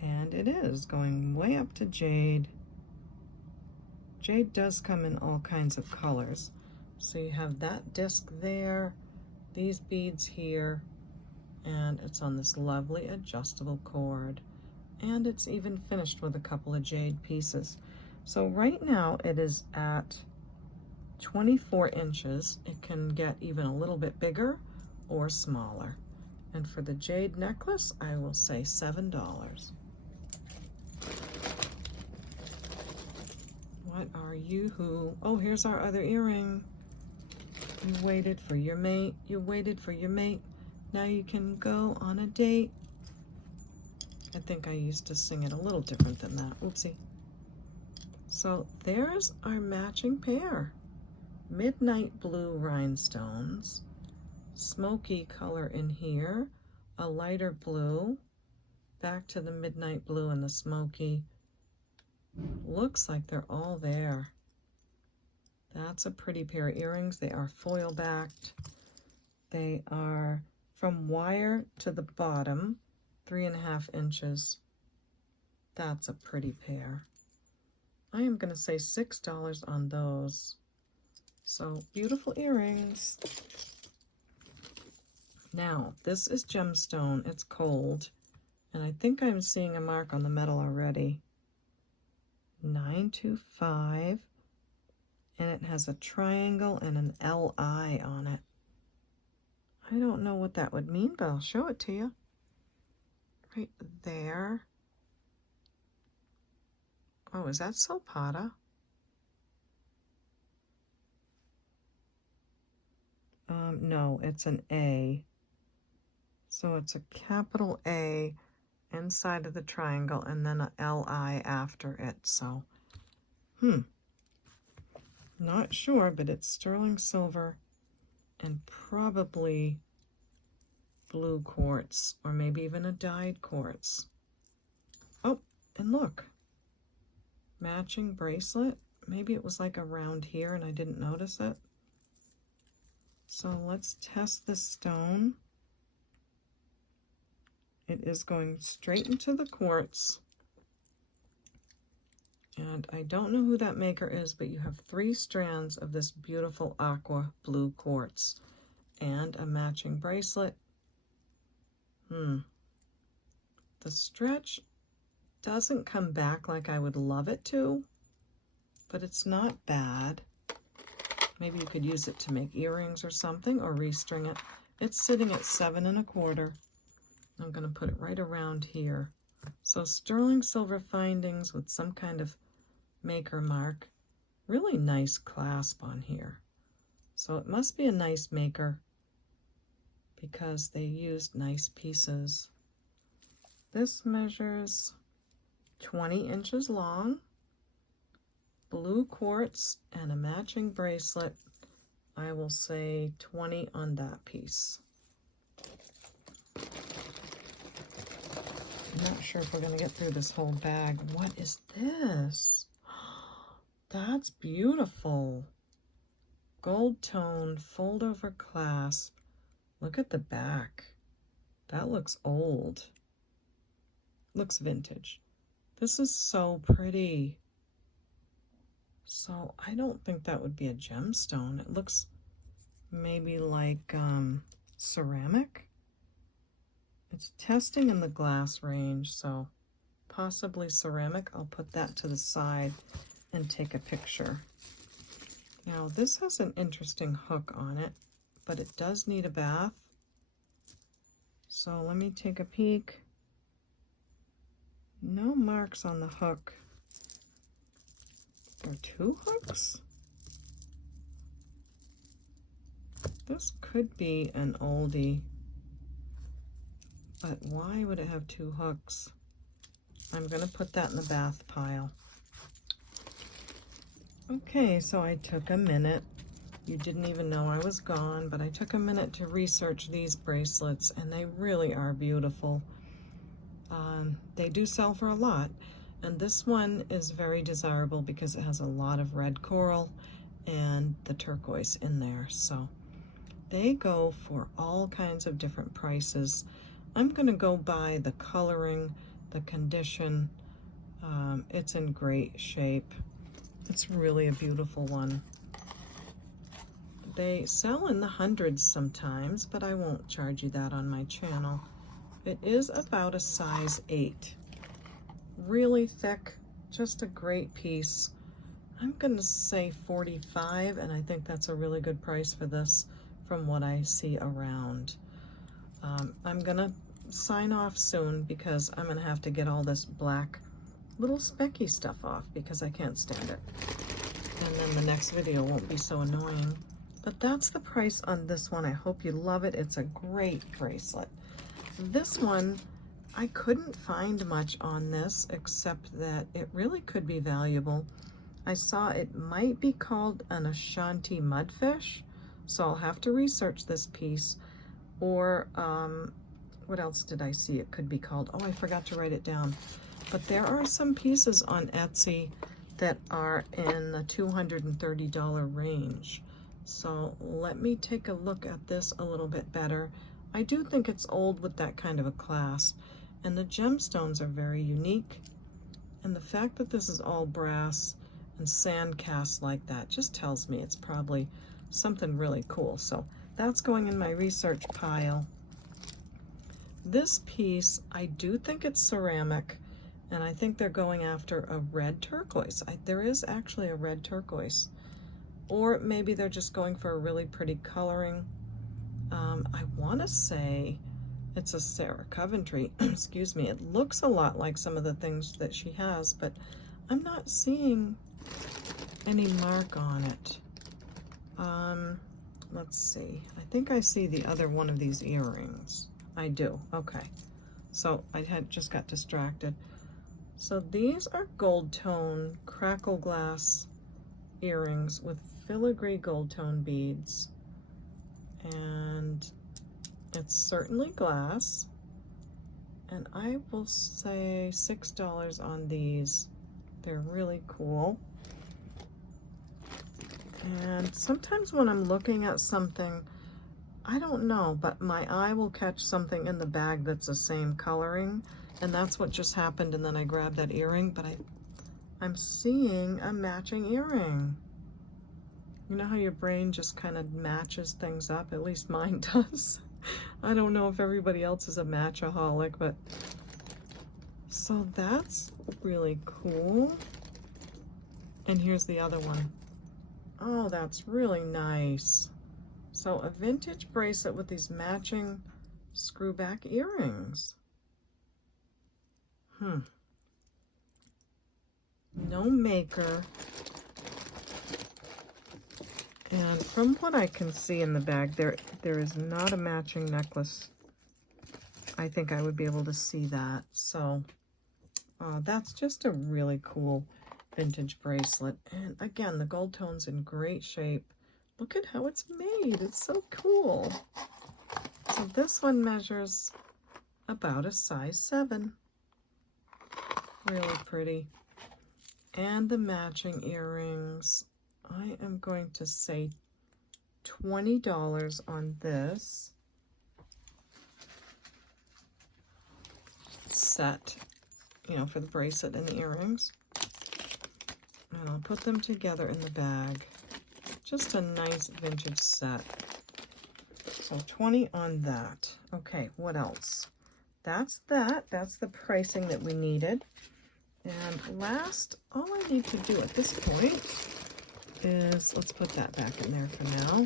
And it is going way up to jade. Jade does come in all kinds of colors. So you have that disc there, these beads here, and it's on this lovely adjustable cord. And it's even finished with a couple of jade pieces. So right now it is at 24 inches. It can get even a little bit bigger or smaller. And for the jade necklace, I will say $7. What are you who? Oh, here's our other earring. You waited for your mate. You waited for your mate. Now you can go on a date. I think I used to sing it a little different than that. Oopsie. So there's our matching pair. Midnight blue rhinestones. smoky color in here, a lighter blue, back to the midnight blue and the smoky. Looks like they're all there. That's a pretty pair of earrings. They are foil backed. They are from wire to the bottom, 3.5 inches. That's a pretty pair. I am going to say $6 on those. So beautiful earrings. Now, this is gemstone. It's cold. And I think I'm seeing a mark on the metal already. 925. And it has a triangle and an LI on it. I don't know what that would mean, but I'll show it to you. Right there. Oh, is that Sulpata? No, it's an A. So it's a capital A inside of the triangle and then a LI after it. So, not sure, but it's sterling silver and probably blue quartz, or maybe even a dyed quartz. Oh, and look, matching bracelet. Maybe it was like around here and I didn't notice it. So let's test this stone. It is going straight into the quartz. And I don't know who that maker is, but you have 3 strands of this beautiful aqua blue quartz and a matching bracelet. The stretch doesn't come back like I would love it to, but it's not bad. Maybe you could use it to make earrings or something, or restring it. It's sitting at 7 1/4. I'm going to put it right around here. So sterling silver findings with some kind of maker mark. Really nice clasp on here. So it must be a nice maker because they used nice pieces. This measures 20 inches long. Blue quartz and a matching bracelet. I will say 20 on that piece. I'm not sure if we're going to get through this whole bag. What is this? That's beautiful. Gold tone, fold over clasp. Look at the back. That looks old. Looks vintage. This is so pretty. So I don't think that would be a gemstone. It looks maybe like ceramic. It's testing in the glass range, so possibly ceramic. I'll put that to the side and take a picture. Now this has an interesting hook on it, but it does need a bath. So let me take a peek. No marks on the hook. There are 2 hooks? This could be an oldie, but why would it have 2 hooks? I'm going to put that in the bath pile. Okay, so I took a minute. You didn't even know I was gone, but I took a minute to research these bracelets, and they really are beautiful. They do sell for a lot. And this one is very desirable because it has a lot of red coral and the turquoise in there. So they go for all kinds of different prices. I'm going to go by the coloring, the condition. It's in great shape. It's really a beautiful one. They sell in the hundreds sometimes, but I won't charge you that on my channel. It is about a size 8. Really thick, just a great piece. I'm going to say $45, and I think that's a really good price for this from what I see around. I'm going to sign off soon because I'm going to have to get all this black little specky stuff off because I can't stand it. And then the next video won't be so annoying. But that's the price on this one. I hope you love it. It's a great bracelet. This one, I couldn't find much on this except that it really could be valuable. I saw it might be called an Ashanti mudfish, so I'll have to research this piece. or what else did I see it could be called? Oh, I forgot to write it down. But there are some pieces on Etsy that are in the $230 range. So let me take a look at this a little bit better. I do think it's old with that kind of a clasp, and the gemstones are very unique. And the fact that this is all brass and sand cast like that just tells me it's probably something really cool. So that's going in my research pile. This piece, I do think it's ceramic, and I think they're going after a red turquoise. There is actually a red turquoise. Or maybe they're just going for a really pretty coloring. I want to say it's a Sarah Coventry. Excuse me. It looks a lot like some of the things that she has, but I'm not seeing any mark on it. Let's see. I think I see the other one of these earrings. I do. Okay. So I had just got distracted. So these are gold tone crackle glass earrings with filigree gold tone beads, and it's certainly glass, and I will say $6 on these. They're really cool. And sometimes when I'm looking at something, I don't know, but my eye will catch something in the bag that's the same coloring, and that's what just happened, and then I grabbed that earring, but I'm seeing a matching earring. You know how your brain just kind of matches things up? At least mine does. I don't know if everybody else is a matchaholic, but so that's really cool. And here's the other one. Oh, that's really nice. So a vintage bracelet with these matching screwback earrings. No maker. And from what I can see in the bag, there is not a matching necklace. I think I would be able to see that. So that's just a really cool vintage bracelet. And again, the gold tone's in great shape. Look at how it's made. It's so cool. So this one measures about a size 7. Really pretty. And the matching earrings, I am going to say $20 on this set, you know, for the bracelet and the earrings. And I'll put them together in the bag. Just a nice vintage set. So 20 on that. Okay, what else? That's that. That's the pricing that we needed. And last, all I need to do at this point is, let's put that back in there for now,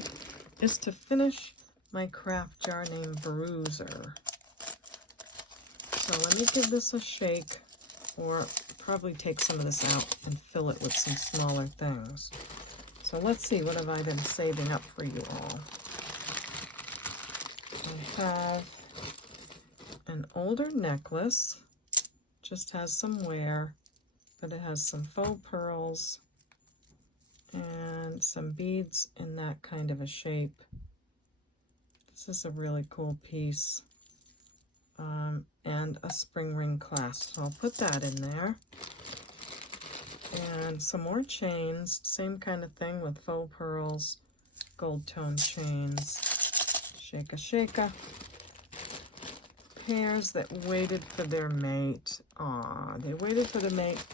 is to finish my craft jar named Bruiser. So let me give this a shake, or probably take some of this out and fill it with some smaller things. So let's see, what have I been saving up for you all? I have an older necklace, just has some wear, but it has some faux pearls and some beads in that kind of a shape. This is a really cool piece. And a spring ring clasp. So I'll put that in there. And some more chains, same kind of thing with faux pearls, gold tone chains. Shaka shaka. Pairs that waited for their mate. Aw, they waited for the mate,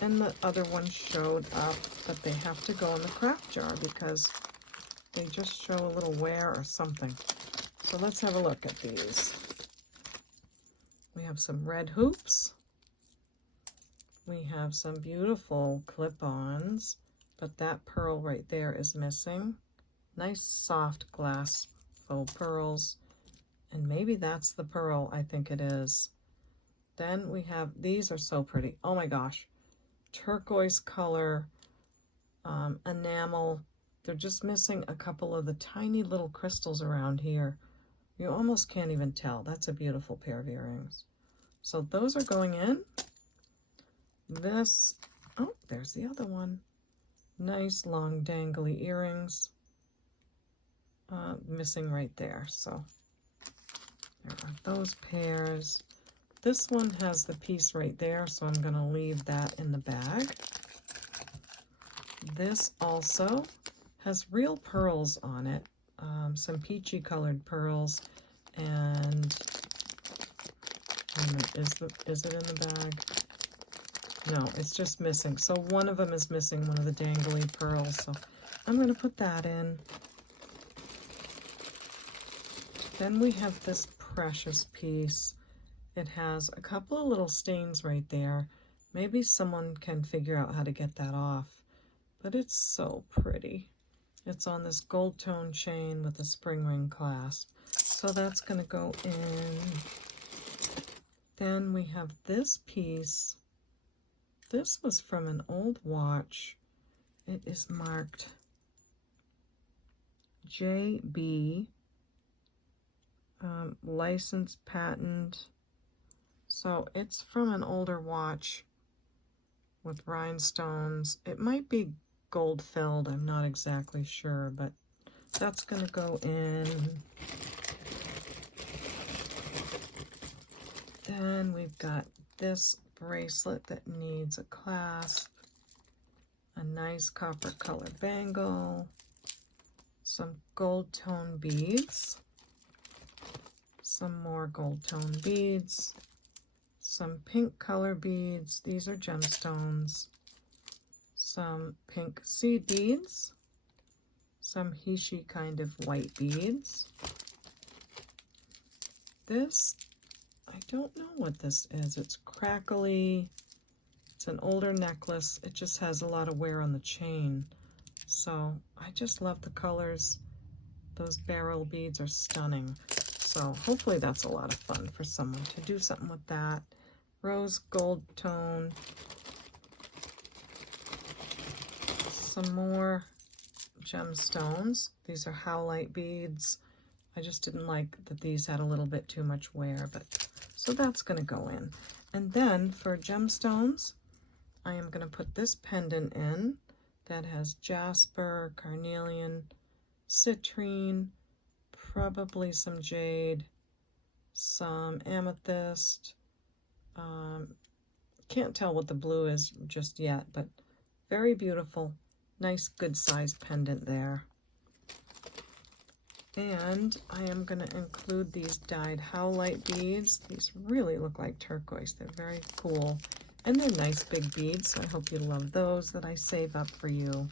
and the other one showed up, but they have to go in the craft jar because they just show a little wear or something. So let's have a look at these. We have some red hoops. We have some beautiful clip-ons, but that pearl right there is missing. Nice soft glass faux pearls, and maybe that's the pearl. I think it is. Then we have, these are so pretty. Oh my gosh. Turquoise color, enamel. They're just missing a couple of the tiny little crystals around here. You almost can't even tell. That's a beautiful pair of earrings. So those are going in. This, oh, there's the other one. Nice long dangly earrings. Missing right there. So There are those pairs. This one has the piece right there, so I'm going to leave that in the bag. This also has real pearls on it, some peachy colored pearls, and is it in the bag? No, it's just missing. So one of them is missing, one of the dangly pearls. So I'm going to put that in. Then we have this precious piece. It has a couple of little stains right there. Maybe someone can figure out how to get that off. But it's so pretty. It's on this gold tone chain with a spring ring clasp. So that's going to go in. Then we have this piece. This was from an old watch. It is marked JB, license patent. So it's from an older watch with rhinestones. It might be gold filled, I'm not exactly sure, but that's going to go in. Then we've got this bracelet that needs a clasp, a nice copper colored bangle, some gold tone beads, some more gold tone beads, some pink color beads, these are gemstones, some pink seed beads, some Hishi kind of white beads. This, I don't know what this is. It's crackly. It's an older necklace. It just has a lot of wear on the chain. So I just love the colors. Those barrel beads are stunning. So hopefully that's a lot of fun for someone to do something with that. Rose gold tone. Some more gemstones. These are howlite beads. I just didn't like that these had a little bit too much wear, but so that's going to go in. And then for gemstones, I am going to put this pendant in that has jasper, carnelian, citrine, probably some jade, some amethyst. Can't tell what the blue is just yet, but very beautiful. Nice, good sized pendant there. And I am going to include these dyed howlite beads. These really look like turquoise. They're very cool. And they're nice big beads, so I hope you love those that I save up for you.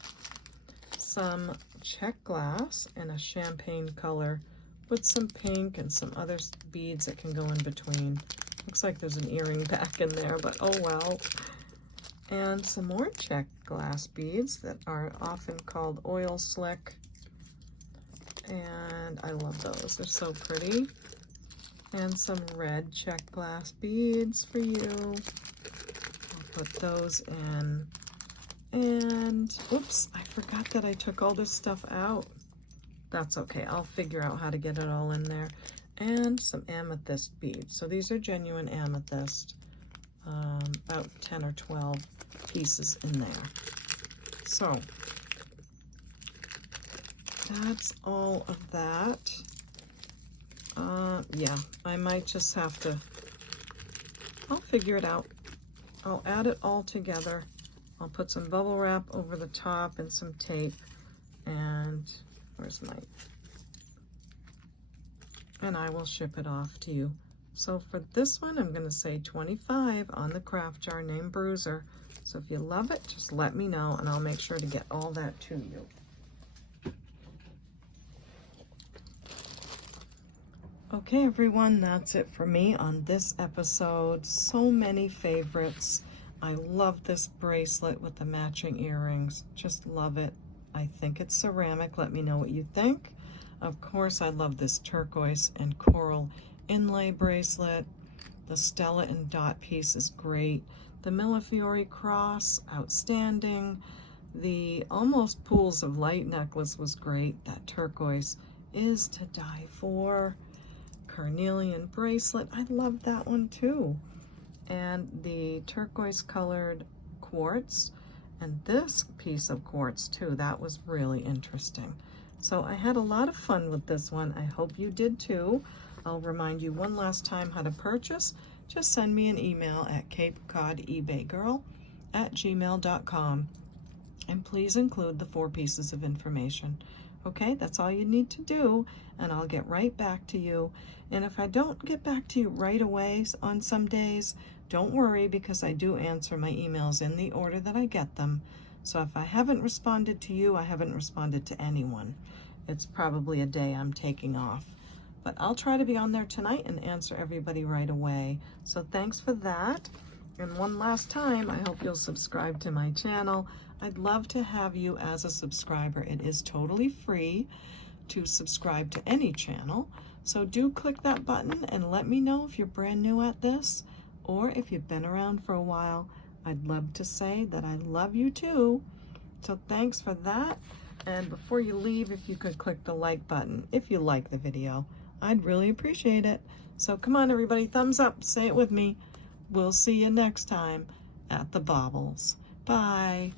Some check glass in a champagne color with some pink and some other beads that can go in between. Looks like there's an earring back in there, but oh well. And some more check glass beads that are often called oil slick. And I love those. They're so pretty. And some red check glass beads for you. I'll put those in. And, oops, I forgot that I took all this stuff out. That's okay. I'll figure out how to get it all in there. And some amethyst beads. So these are genuine amethyst. About 10 or 12 pieces in there. So that's all of that. Yeah, I might just have to, I'll figure it out. I'll add it all together. I'll put some bubble wrap over the top and some tape. And where's my, and I will ship it off to you. So for this one, I'm going to say 25 on the craft jar named Bruiser. So if you love it, just let me know and I'll make sure to get all that to you. Okay, everyone, that's it for me on this episode. So many favorites. I love this bracelet with the matching earrings. Just love it. I think it's ceramic. Let me know what you think. Of course, I love this turquoise and coral inlay bracelet. The Stella and dot piece is great. The Millefiori cross, outstanding. The almost pools of light necklace was great. That turquoise is to die for. Carnelian bracelet, I love that one too. And the turquoise colored quartz, and this piece of quartz too, that was really interesting. So I had a lot of fun with this one. I hope you did too. I'll remind you one last time how to purchase. Just send me an email at CapeCodEbayGirl@gmail.com, and please include the 4 pieces of information. Okay, that's all you need to do, and I'll get right back to you. And if I don't get back to you right away on some days, don't worry, because I do answer my emails in the order that I get them. So if I haven't responded to you, I haven't responded to anyone. It's probably a day I'm taking off. But I'll try to be on there tonight and answer everybody right away. So thanks for that. And one last time, I hope you'll subscribe to my channel. I'd love to have you as a subscriber. It is totally free to subscribe to any channel. So do click that button and let me know if you're brand new at this, or if you've been around for a while. I'd love to say that I love you too. So thanks for that. And before you leave, if you could click the like button if you like the video, I'd really appreciate it. So come on, everybody, thumbs up, say it with me. We'll see you next time at the Baubles. Bye.